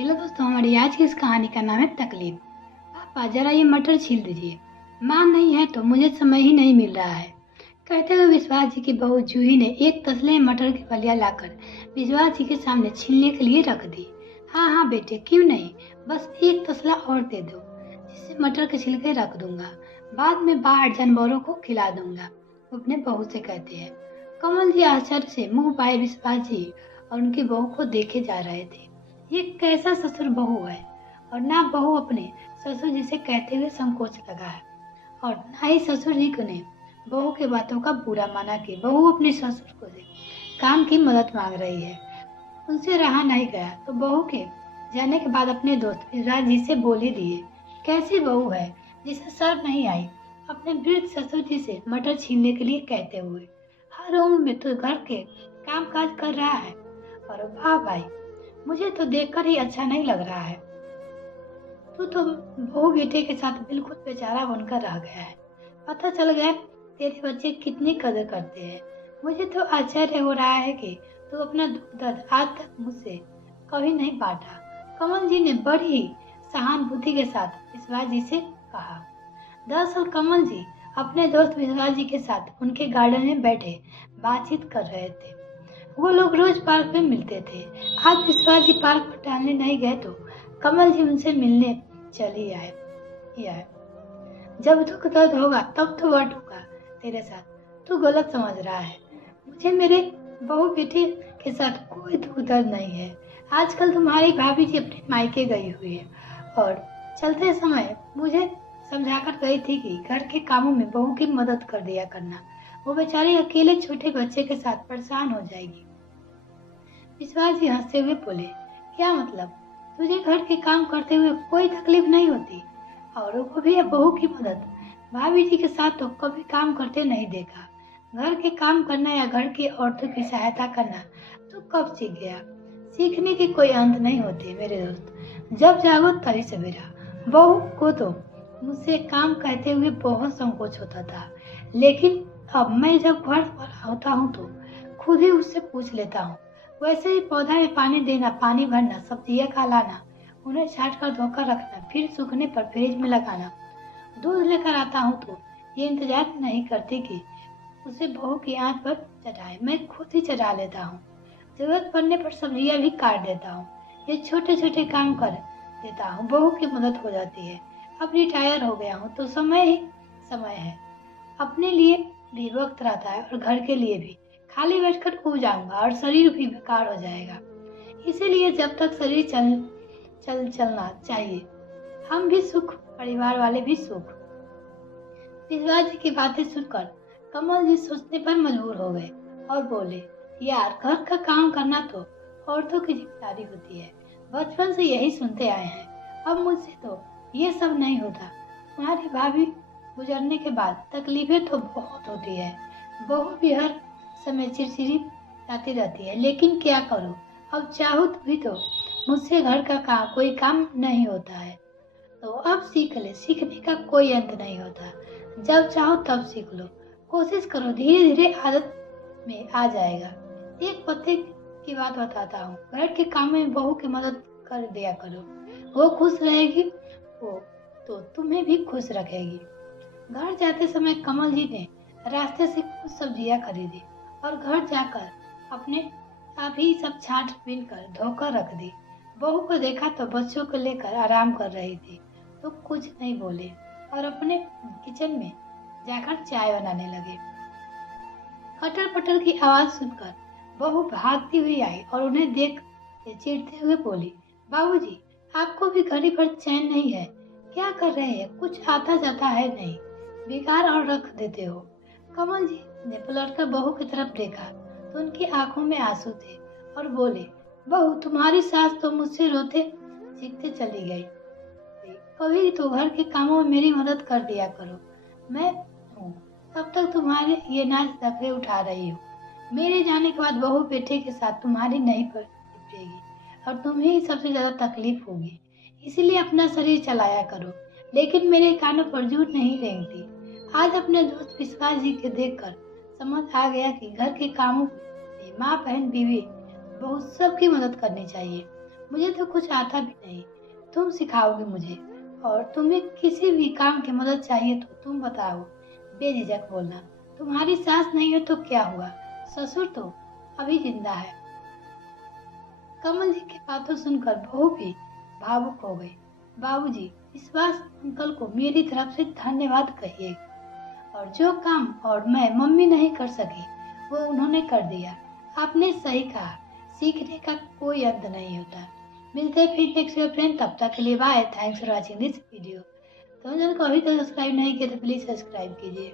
Hello दोस्तों, हमारी आज की इस कहानी का नाम है तकलीफ। पापा जरा ये मटर छील दीजिए। माँ नहीं है तो मुझे समय ही नहीं मिल रहा है। कहते हुए विश्वास जी की बहू जूही ने एक तसले में मटर की फलियां लाकर विश्वास जी के सामने छीलने के लिए रख दी। हाँ हाँ बेटे, क्यों नहीं, बस एक तसला और दे दो, जिससे मटर के छिलके रख दूंगा, बाद में बाहर जानवरों को खिला दूंगा। वो अपने बहू से कहते हैं। कमल जी आश्चर्य से मुंह पाए विश्वास जी और उनकी बहू को देखे जा रहे थे। ये कैसा ससुर बहू है, और ना बहू अपने ससुर जी से कहते हुए संकोच लगा है, और ना ही ससुर जी ने बहू के बातों का बुरा माना कि बहू अपने ससुर को से काम की मदद मांग रही है। उनसे रहा नहीं गया तो बहू के जाने के बाद अपने दोस्त विराज जी से बोल ही दिए। कैसी बहू है जिसे शर्म नहीं आई अपने वृद्ध ससुर जी से मटर छीनने के लिए कहते हुए। हर उम्र में तो घर के काम काज कर रहा है, और वाह भाई, मुझे तो देखकर ही अच्छा नहीं लग रहा है। तू तो बहू बेटे के साथ बिल्कुल बेचारा बनकर रह गया है। पता चल गया तेरे बच्चे कितनी कदर करते हैं। मुझे तो आश्चर्य हो रहा है कि तू अपना दुख दर्द आज तक मुझसे कभी नहीं बांटा। कमल जी ने बड़ी ही सहानुभूति के साथ विश्वास जी से कहा। दरअसल कमल जी अपने दोस्त विश्वास जी के साथ उनके गार्डन में बैठे बातचीत कर रहे थे। वो लोग रोज पार्क में मिलते थे। आज विश्वास जी पार्क में टहलने नहीं गए तो कमल जी उनसे मिलने चली आए। जब दुख दर्द होगा तब तो वट होगा तेरे साथ। तू गलत समझ रहा है। मुझे मेरे बहू बेटी के साथ कोई दुख दर्द नहीं है। आजकल तुम्हारी भाभी जी अपने मायके गई हुई है, और चलते समय मुझे समझाकर गई थी कि घर के कामों में बहू की मदद कर दिया करना। वो बेचारी अकेले छोटे बच्चे के साथ परेशान हो जाएगी। विश्वास जी हंसते हुए बोले, क्या मतलब, तुझे घर के काम करते हुए कोई तकलीफ नहीं होती, और वो भी बहू की मदद। भाभी जी के साथ तो कभी काम करते नहीं देखा। घर के काम करना या घर की औरतों की सहायता करना तो कब सीख गया। सीखने के कोई अंत नहीं होते मेरे दोस्त। जब जागो तभी सवेरा। बहू को तो मुझसे काम कहते हुए बहुत संकोच होता था, लेकिन अब मैं जब घर पर होता हूँ तो खुद ही उससे पूछ लेता हूँ। वैसे ही पौधा में पानी देना, पानी भरना, सब्जियां खा लाना, उन्हें छाट कर धोकर रखना, फिर सूखने पर फ्रिज में लगाना। दूध लेकर आता हूँ तो ये इंतजार नहीं करती कि उसे बहू की आंच पर चढ़ाए, मैं खुद ही चढ़ा लेता हूँ। जरूरत पड़ने पर सब्जियां भी काट देता हूँ। ये छोटे छोटे काम कर देता हूँ, बहू की मदद हो जाती है। अब रिटायर हो गया हूँ तो समय ही समय है। अपने लिए भी वक्त रहता है और घर के लिए भी। खाली बैठकर उब जाऊंगा और शरीर भी बेकार हो जाएगा। इसीलिए जब तक शरीर चलना चाहिए, हम भी सुख, परिवार वाले भी सुख। विश्वास जी की बातें सुनकर कमल जी सोचने पर मजबूर हो गए और बोले, यार घर का काम करना तो औरतों की जिम्मेदारी होती है। बचपन से यही सुनते आए हैं। अब मुझसे तो ये सब नहीं होता। तुम्हारी भाभी गुजरने के बाद तकलीफें तो बहुत होती है। बहू भी हर समय चिड़चिड़ी आती रहती है, लेकिन क्या करूं, अब चाहूं भी तो मुझसे घर का कोई काम नहीं होता है। तो अब सीख ले, सीखने का कोई अंत नहीं होता। जब चाहो तब सीख लो। कोशिश करो, धीरे धीरे आदत में आ जाएगा। एक पते की बात बताता हूँ। घर के काम में बहू की मदद कर दिया करो। वो खुश रहेगी, वो तो तुम्हें भी खुश रखेगी। घर जाते समय कमल जी ने रास्ते से कुछ सब्जियां खरीदी और घर जाकर अपने आप ही सब छाट बीन कर धोकर रख दी। बहू को देखा तो बच्चों को लेकर आराम कर रही थी, तो कुछ नहीं बोले और अपने किचन में जाकर चाय बनाने लगे। खटर पटर की आवाज सुनकर बहू भागती हुई आई और उन्हें देख चिढ़ते हुए बोली, बाबूजी, आपको भी घड़ी भर चैन नहीं है, क्या कर रहे हैं, कुछ आता जाता है नहीं, बेकार और रख देते हो। कमल जी ने पलटकर बहू की तरफ देखा तो उनकी आंखों में आंसू थे और बोले, बहू, तुम्हारी सास तो मुझसे रोते सीखते चली गई। कभी तो घर के कामों में मेरी मदद कर दिया करो। मैं हूँ तब तक तुम्हारे ये नाच नखरे उठा रही हो। मेरे जाने के बाद बहू बेटे के साथ तुम्हारी नहीं निपटेगी और तुम्हें ही सबसे ज्यादा तकलीफ होगी। इसीलिए अपना शरीर चलाया करो। लेकिन मेरे कानों पर जूठ नहीं रेंगती। आज अपने दोस्त विश्वास जी के देखकर समझ आ गया कि घर के कामों में माँ, बहन, बीवी, बहू सबकी मदद करनी चाहिए। मुझे तो कुछ आता भी नहीं, तुम सिखाओगे मुझे। और तुम्हें किसी भी काम की मदद चाहिए तो तुम बताओ, बेझिझक बोलना। तुम्हारी सास नहीं हो तो क्या हुआ, ससुर तो अभी जिंदा है। कमल जी की बातों सुनकर बहू भी भावुक हो गई। बाबूजी, विश्वास अंकल को मेरी तरफ से धन्यवाद कहिए। और जो काम और मैं मम्मी नहीं कर सकी वो उन्होंने कर दिया। आपने सही कहा, सीखने का कोई अंत नहीं होता। मिलते हैं फिर नेक्स्ट फ्रेंड, तब तक के लिए bye. Thanks for watching this video. तो चैनल को अभी तक सब्सक्राइब नहीं किया तो प्लीज सब्सक्राइब कीजिए।